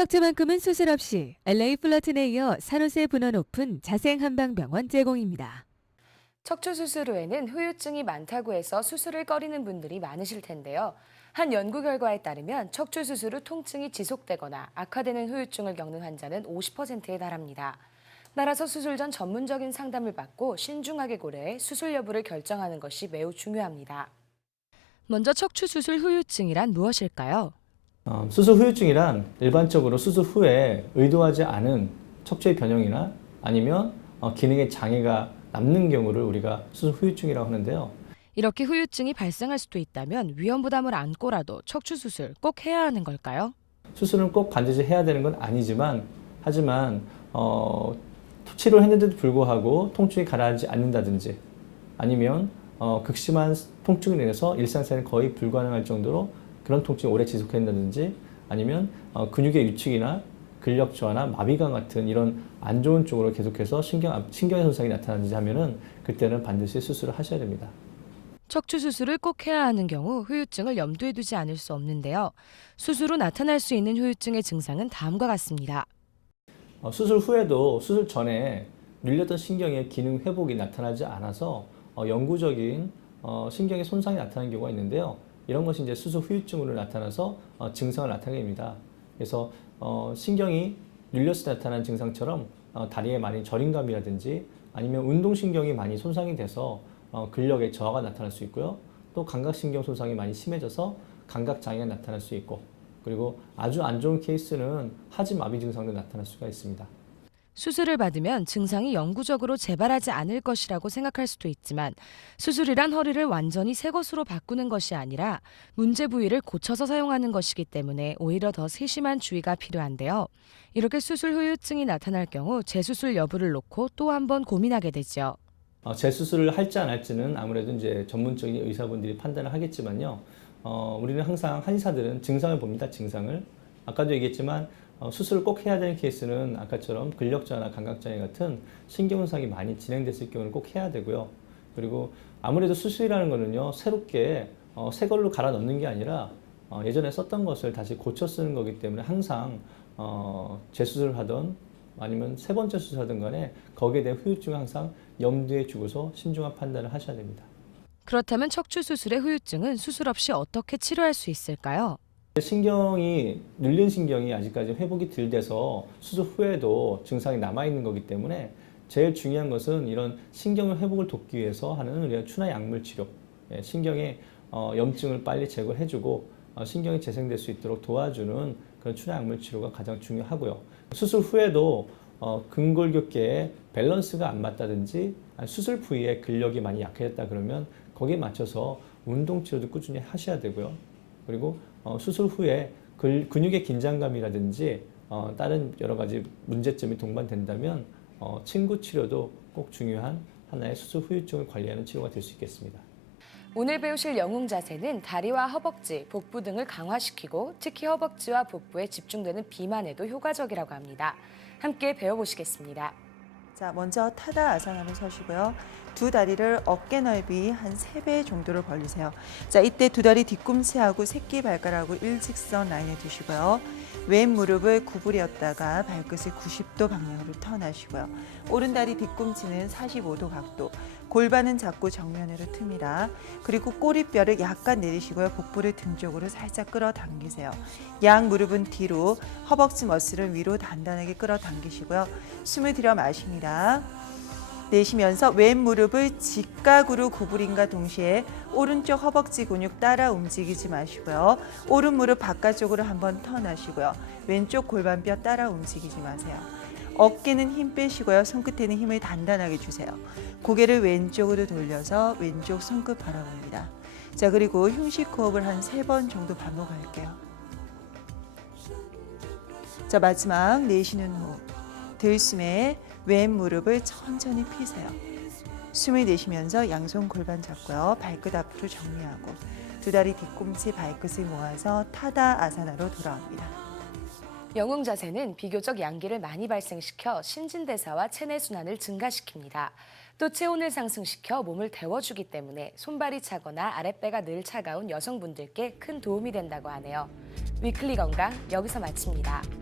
척추만큼은 수술 없이 LA 플러튼에 이어 산호세 분원 오픈 자생한방병원 제공입니다. 척추 수술 후에는 후유증이 많다고 해서 수술을 꺼리는 분들이 많으실 텐데요. 한 연구 결과에 따르면 척추 수술 후 통증이 지속되거나 악화되는 후유증을 겪는 환자는 50%에 달합니다. 따라서 수술 전 전문적인 상담을 받고 신중하게 고려해 수술 여부를 결정하는 것이 매우 중요합니다. 먼저 척추 수술 후유증이란 무엇일까요? 수술 후유증이란 일반적으로 수술 후에 의도하지 않은 척추의 변형이나 아니면 기능의 장애가 남는 경우를 우리가 수술 후유증이라고 하는데요. 이렇게 후유증이 발생할 수도 있다면 위험 부담을 안고라도 척추 수술 꼭 해야 하는 걸까요? 수술은 꼭 반드시 해야 되는 건 아니지만 하지만 치료를 했는데도 불구하고 통증이 가라앉지 않는다든지 아니면 극심한 통증으로 인해서 일상생활이 거의 불가능할 정도로 그런 통증이 오래 지속된다든지 아니면 근육의 위축이나 근력 저하나 마비감 같은 이런 안 좋은 쪽으로 계속해서 신경의 손상이 나타나는지 하면은 그때는 반드시 수술을 하셔야 됩니다. 척추 수술을 꼭 해야 하는 경우 후유증을 염두에 두지 않을 수 없는데요. 수술 후 나타날 수 있는 후유증의 증상은 다음과 같습니다. 수술 후에도 수술 전에 눌렸던 신경의 기능 회복이 나타나지 않아서 영구적인 신경의 손상이 나타나는 경우가 있는데요. 이런 것이 이제 수술 후유증으로 나타나서 증상을 나타냅니다. 그래서 신경이 눌렸을 때 나타나는 증상처럼 다리에 많이 저림감이라든지 아니면 운동신경이 많이 손상이 돼서 근력의 저하가 나타날 수 있고요. 또 감각신경 손상이 많이 심해져서 감각장애가 나타날 수 있고 그리고 아주 안 좋은 케이스는 하지마비 증상도 나타날 수가 있습니다. 수술을 받으면 증상이 영구적으로 재발하지 않을 것이라고 생각할 수도 있지만 수술이란 허리를 완전히 새 것으로 바꾸는 것이 아니라 문제 부위를 고쳐서 사용하는 것이기 때문에 오히려 더 세심한 주의가 필요한데요. 이렇게 수술 후유증이 나타날 경우 재수술 여부를 놓고 또 한 번 고민하게 되죠. 재수술을 할지 안 할지는 아무래도 이제 전문적인 의사분들이 판단을 하겠지만요. 우리는 항상 한의사들은 증상을 봅니다. 증상을. 아까도 얘기했지만 수술을 꼭 해야 되는 케이스는 아까처럼 근력저하나 감각장애 같은 신경손상이 많이 진행됐을 경우는 꼭 해야 되고요. 그리고 아무래도 수술이라는 거는요. 새롭게 새 걸로 갈아 넣는 게 아니라 예전에 썼던 것을 다시 고쳐 쓰는 거기 때문에 항상 재수술을 하던 아니면 세 번째 수술하든 간에 거기에 대한 후유증을 항상 염두에 두고서 신중한 판단을 하셔야 됩니다. 그렇다면 척추 수술의 후유증은 수술 없이 어떻게 치료할 수 있을까요? 눌린 신경이 아직까지 회복이 덜 돼서 수술 후에도 증상이 남아있는 거기 때문에 제일 중요한 것은 이런 신경의 회복을 돕기 위해서 하는 우리가 추나 약물 치료, 신경의 염증을 빨리 제거해주고 신경이 재생될 수 있도록 도와주는 그런 추나 약물 치료가 가장 중요하고요. 수술 후에도 근골격계의 밸런스가 안 맞다든지 수술 부위에 근력이 많이 약해졌다 그러면 거기에 맞춰서 운동 치료도 꾸준히 하셔야 되고요. 그리고 수술 후에 근육의 긴장감이라든지 다른 여러 가지 문제점이 동반된다면 침구 치료도 꼭 중요한 하나의 수술 후유증을 관리하는 치료가 될 수 있겠습니다. 오늘 배우실 영웅 자세는 다리와 허벅지, 복부 등을 강화시키고 특히 허벅지와 복부에 집중되는 비만에도 효과적이라고 합니다. 함께 배워보시겠습니다. 자, 먼저 타다 아사나로 서시고요. 두 다리를 어깨 넓이 한 3배 정도로 벌리세요. 자, 이때 두 다리 뒤꿈치하고 새끼발가락을 일직선 라인에 두시고요. 왼 무릎을 구부렸다가 발끝을 90도 방향으로 턴하시고요. 오른다리 뒤꿈치는 45도 각도, 골반은 자꾸 정면으로 틉니다. 그리고 꼬리뼈를 약간 내리시고요. 복부를 등 쪽으로 살짝 끌어당기세요. 양 무릎은 뒤로, 허벅지 머슬을 위로 단단하게 끌어당기시고요. 숨을 들여 마십니다. 내쉬면서 왼 무릎을 직각으로 구부림과 동시에 오른쪽 허벅지 근육 따라 움직이지 마시고요. 오른 무릎 바깥쪽으로 한번 턴하시고요. 왼쪽 골반뼈 따라 움직이지 마세요. 어깨는 힘 빼시고요. 손끝에는 힘을 단단하게 주세요. 고개를 왼쪽으로 돌려서 왼쪽 손끝 바라봅니다. 자, 그리고 흉식 호흡을 한 3번 정도 반복할게요. 자, 마지막 내쉬는 호흡. 들숨에 왼 무릎을 천천히 피세요. 숨을 내쉬면서 양손 골반 잡고요. 발끝 앞으로 정리하고 두 다리 뒤꿈치 발끝을 모아서 타다 아사나로 돌아옵니다. 영웅 자세는 비교적 양기를 많이 발생시켜 신진대사와 체내순환을 증가시킵니다. 또 체온을 상승시켜 몸을 데워주기 때문에 손발이 차거나 아랫배가 늘 차가운 여성분들께 큰 도움이 된다고 하네요. 위클리 건강 여기서 마칩니다.